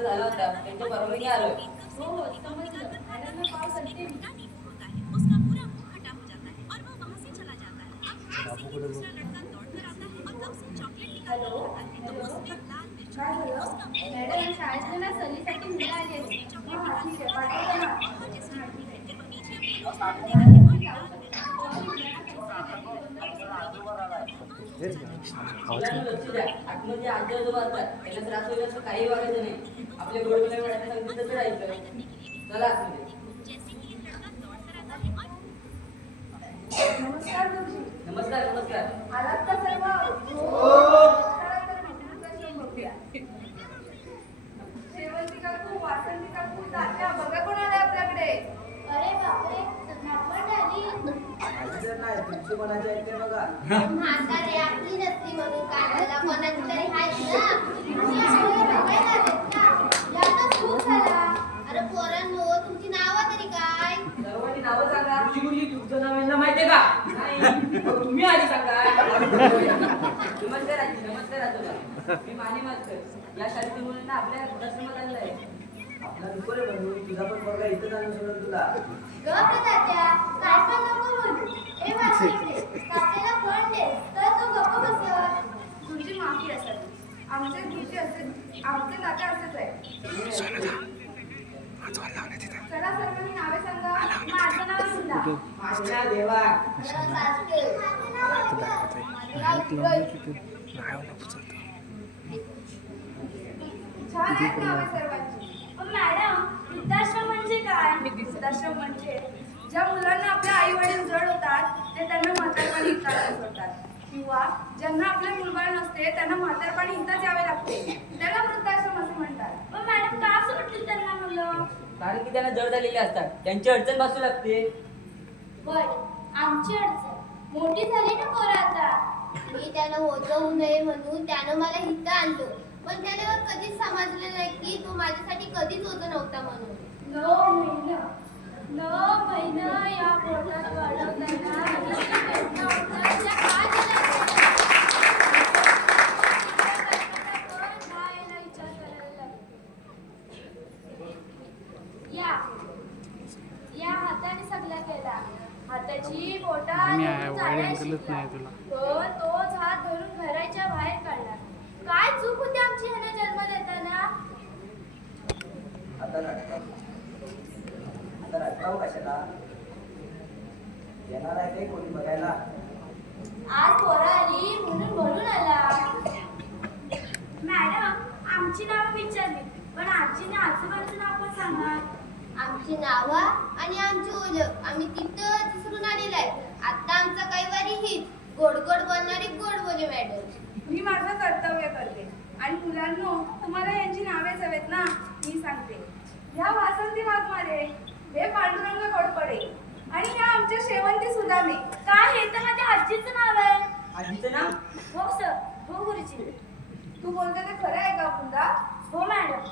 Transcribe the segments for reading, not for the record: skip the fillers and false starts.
लग्न झाला होता त्यांच्या परवानगी आलो. हो समजलं. मॅडमला कॉल करते मी. उसका पूरा मुंह फटा हो जाता है और वो वहाँ से चला जाता है। अब वहाँ से ही दूसरा लड़का दौड़ कर आता है और तब से चॉकलेट निकालना हॅलो होता है तो उसमें लाल मिर्च काय झालं? उसका मुंह मॅडम शाळेतल्या ना सहलीसाठी मुलं आली आहेत. हां ठीक आहे पाठवते ना. बहुत टेस्टी लगती है। फिर वो नीचे अपने दोस्त को देता है और लाल मिर्च मुलांना लक्ष द्या. आतमध्ये आजी आजोबा असतात त्यांना त्रास होईल असं काही वागायचं नाही. आपल्या गोडीला वेळाने सांगितलं तसं राहायचं. चला आतमध्ये. जैसे ही ये लड़का दौड़ कर आता है और नमस्कार गुरुजी. नमस्कार नमस्कार. आलात का सर्व? हो. चला तर मग तुमच्याशी बघूया. शेवंती काकू, वासंती काकू, तात्या बघा कोण आले आपल्याकडे. अरे बापरे, नागवड आली. आजी नाही तुमची कोणाची आहे ते बघा. म्हातारे आपली नसली म्हणून काय झाला, कोणाची तरी आहेच ना. आणि आपल्याला बघायला आलेत ना. याचा खूप झाला. अरे पोरांनो, तुमची नावं तरी काय? सर्वांनी नावं सांगा. गुरुजी तुमचं नाव यांना माहितीये का? नाही. मग तुम्ही आधी सांगा. नमस्कार आजी. नमस्कार आजोबा. मी माने मास्तर. या शाळेतील मुलांना आपल्या वृद्धाश्रमात आणलं आहे. आपला नको रे बनवू तुझा पण बघा इथं जाणून सोडून तुला. गप्प तात्या, काय पण नको म्हणू. ए वासंते, तात्याला फळ दे, तर तो गप्प बसला. गुरुजी माफी असावी. आमचे गुरुजी असे आमचे तात्या असेच आहे. चला सर्वांनी नावे सांगा. माझं नाव सुद्धा. माझ्या देवा. माझं सासके. माझं नाव फिरोज. छान आहेत नावे सर्वांची. पण मॅडम, वृद्धाश्रम म्हणजे काय? वृद्धाश्रम म्हणजे ज्या मुलांना आपले आई वडील जड होतात ते त्यांना म्हातारपणी हिताला सोडतात किंवा ज्यांना आपले मुलबाळ नसते त्यांना म्हातारपणी हितात यावे लागते त्याला वृद्धाश्रम असे म्हणतात. पण मॅडम का सोडतील त्यांना मुलं? कारण की त्यांना जड झालेले असतात. त्यांची अडचण भासू लागते. पण आमची अडचण मोठी झाली ना पोरं आता. मी त्याला होऊ नये म्हणून त्यानं मला इथं आणलं. पण त्याला कधीच समजलं नाही की तो माझ्यासाठी कधीच होत नव्हता म्हणून. 9 महिना या पोटात वाढवताना या हाताने सगळा केला. हाताची बोटा तोच हात धरून घराच्या बाहेर काढला. काय चूक होती आमची ह्याला जन्म देताना? आता रडताव कशाला? येणार आहे ते कोणी बघायला? आज पोरं आली म्हणून आला. मॅडम, आमची नावं विचारली पण आजीने आजोबांचं नाव पण सांगा. आमची नावं आणि आमची ओळख आम्ही तिथं विसरून आलेलो आहे. आता आमचा कैवारी हीच गोड गोड बोलणारी गोड बोले मॅडम. मी माझं कर्तव्य करते आणि मुलांनो तुम्हाला यांची नावेच हवेत ना. मी सांगते. ह्या वासंती वाघमारे, हे पांडुरंग घोडपडे आणि ह्या आमच्या शेवंती सुदामे. काय हे तर माझ्या आजीचं नाव आहे. आजीचं नाव? हो सर. हो गुरुजी. तू बोलते ते खरं आहे का वृंदा? हो मॅडम.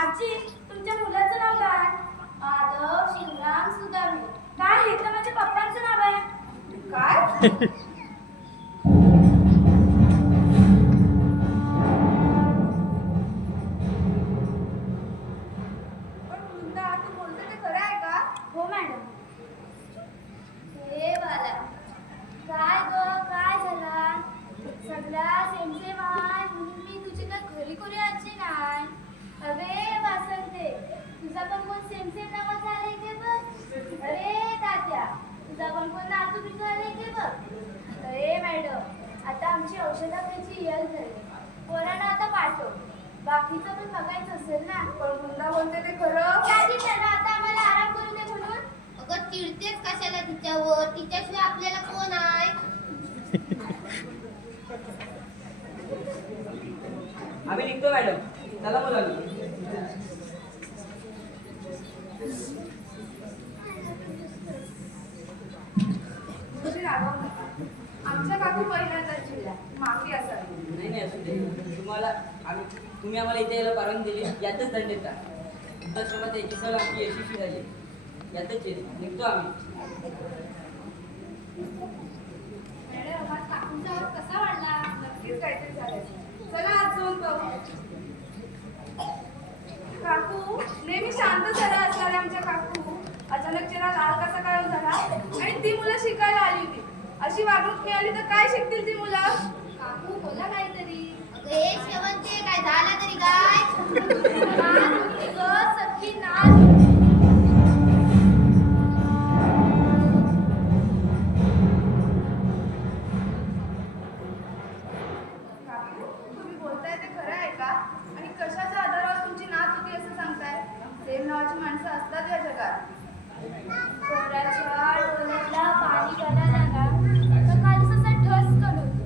आजी, तुमच्या मुलाचं नाव काय? आदव शिवराम सुदामे. काय हे तर माझ्या पप्पांचं नाव आहे. काय? पण वृंदा तू बोलते ते खरं आहे का? हो मॅडम. हे बाला, काय ग काय झाला? सगळा सेम आहे म्हणून मी तुझी काय घरी कोणी आजी नाही. अरे वासंते, तुझा पण कोण सेम नाव झालंय ते बघ. अरे तात्या, तुझा पण कोण नातू झालंय ते बघ. अरे मॅडम, आता आमची औषधाची यल झाली. पोरांना आता पाठव. बाकीचं पण बघायचं असेल ना. पण वृंदा बोलते ते खरं? त्याची त्याला आता आम्हाला आराम करू दे म्हणून. अगं चिडतेच कशाला तिच्यावर? तिच्याशिवाय आपल्याला कोण आहे? आम्ही निघतो मॅडम. चला मुलांना. गुरुजी रागावू नका. आमच्या काकू पहिल्यांदाच चिडल्या. माफी असावी. नाही असू दे. तुम्ही आम्हाला इथे यायला परवानगी दिली यातच दंड देता. वृद्धाश्रमात याची सहल आमची यशस्वी झाली यातच निघतो आम्ही. मॅडम, आज काकूंचा आवाज कसा वाढला? नक्कीच काहीतरी झालं. चला आज जाऊन पाहू. नेहमी शांत सरळ असणारे आमच्या काकू अचानक चेहरा लाल कसा काय झाला आणि ती मुलं शिकायला आली होती. अशी वागणूक मिळाली तर काय शिकतील ती मुलं? काकू बोला काहीतरी. अगं हे शेवंती काय झाला तरी काय? नाच होती गं, सख्खी नाच. काकू, तुम्ही बोलताय ते खरं आहे का? आणि कशाच्या आधारावर तुमची नात होती असं सांगताय? सेम नावाची माणसं असतात या जगात. पोराच्या डोळ्याला पाणी गळाला ना, तर कालचा ठसकन होतो.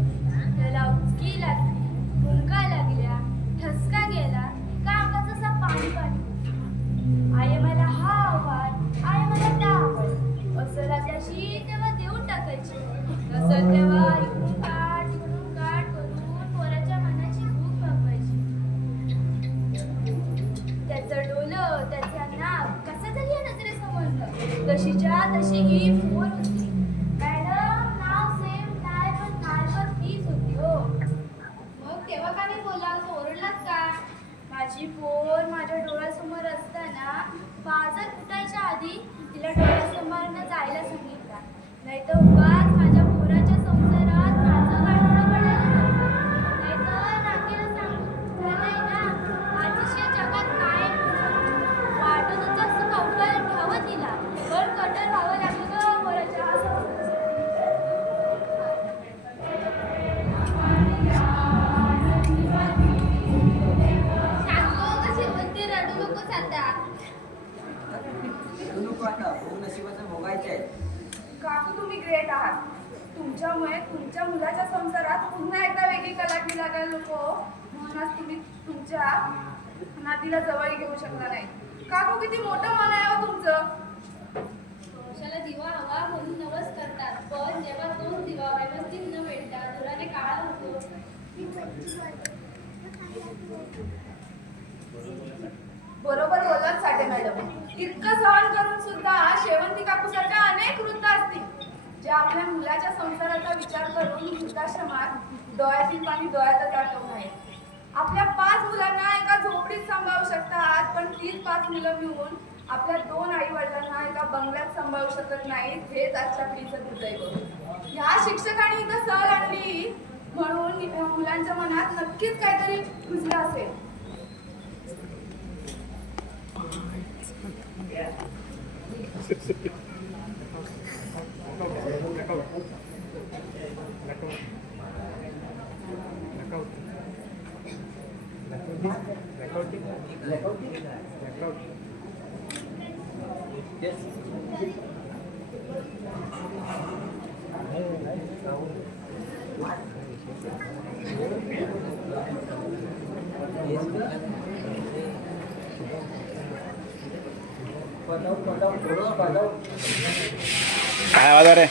त्याला उचकी लागली, भुंका लागल्या, ठसका गेला, का अंगात असा पाणी पाणी. आई मला हा आवाज, आई मला त्या आवाज, असं लागल्याशी तेव्हा देऊन टाकायची. तसं तेव्हा इकडून काठ करून पोराच्या मनाची भूक भागवायची. त्याचं डोलं, त्याचा नाक कसा तरी या नजरेसमोर तशीच्या तशी ही पोर होती. मॅडम नाव सेम नाही पण नायवर तीच होती हो. मग तेव्हा का नाही बोला, ओरडलात का? माझी पोर माझ्या डोळ्यासमोर असताना बाजार फुटायच्या आधी तिला डोळ्यासमोरनं जायला सांगितलं. नाही तर उगाच माझ्या पोराच्या संसारात माझं वाटणं पडायला नको. नाहीतर नातीला सांगून झालंय ना, आजच्या जगात काय वाटत होतं असं कौतुक ठेवत तिला. पण कटर व्हावं लागलं गं पोराच्या सांगतो कशी म्हणते, रडू नको आता. रडू नको आता, भाऊ नशिबाचं भोगायचे आहे. काकू तुम्ही ग्रेट आहात. तुमच्यामुळे तुमच्या मुलाच्या संसारात पुन्हा एकदा वेगळी कलाटणी लागायला नको. म्हणूनच तुम्ही तुमच्या नातीला जवळ घेऊ शकला नाही. काकू किती मोठं मन आहे हो तुमचं. कोळशाला दिवा हवा म्हणून नवस करतात, पण जेव्हा तोच दिवा व्यवस्थित न भेटता धुराने काळा होतो. बरोबर बोललात साठे मॅडम. इतकं सहन करून सुद्धा शेवंती काकूसारख्या अनेक वृद्ध असतील जे आपल्या मुलाच्या संसाराचा विचार करून वृद्धाश्रमात डोळ्यातील पाणी डोळ्यातच आठवून आहे. आपल्या 5 मुलांना एका झोपडीत सांभाळू शकतात, पण तीच 5 मुलं मिळून आपल्या 2 आई वडिलांना एका बंगल्यात सांभाळू शकत नाहीत. हेच आजच्या पिढीचं दुर्दैव. ह्या शिक्षकांनी इथं सहल आणली म्हणून ह्या मुलांच्या मनात नक्कीच काहीतरी रुजलं असेल. काय आवाज रे?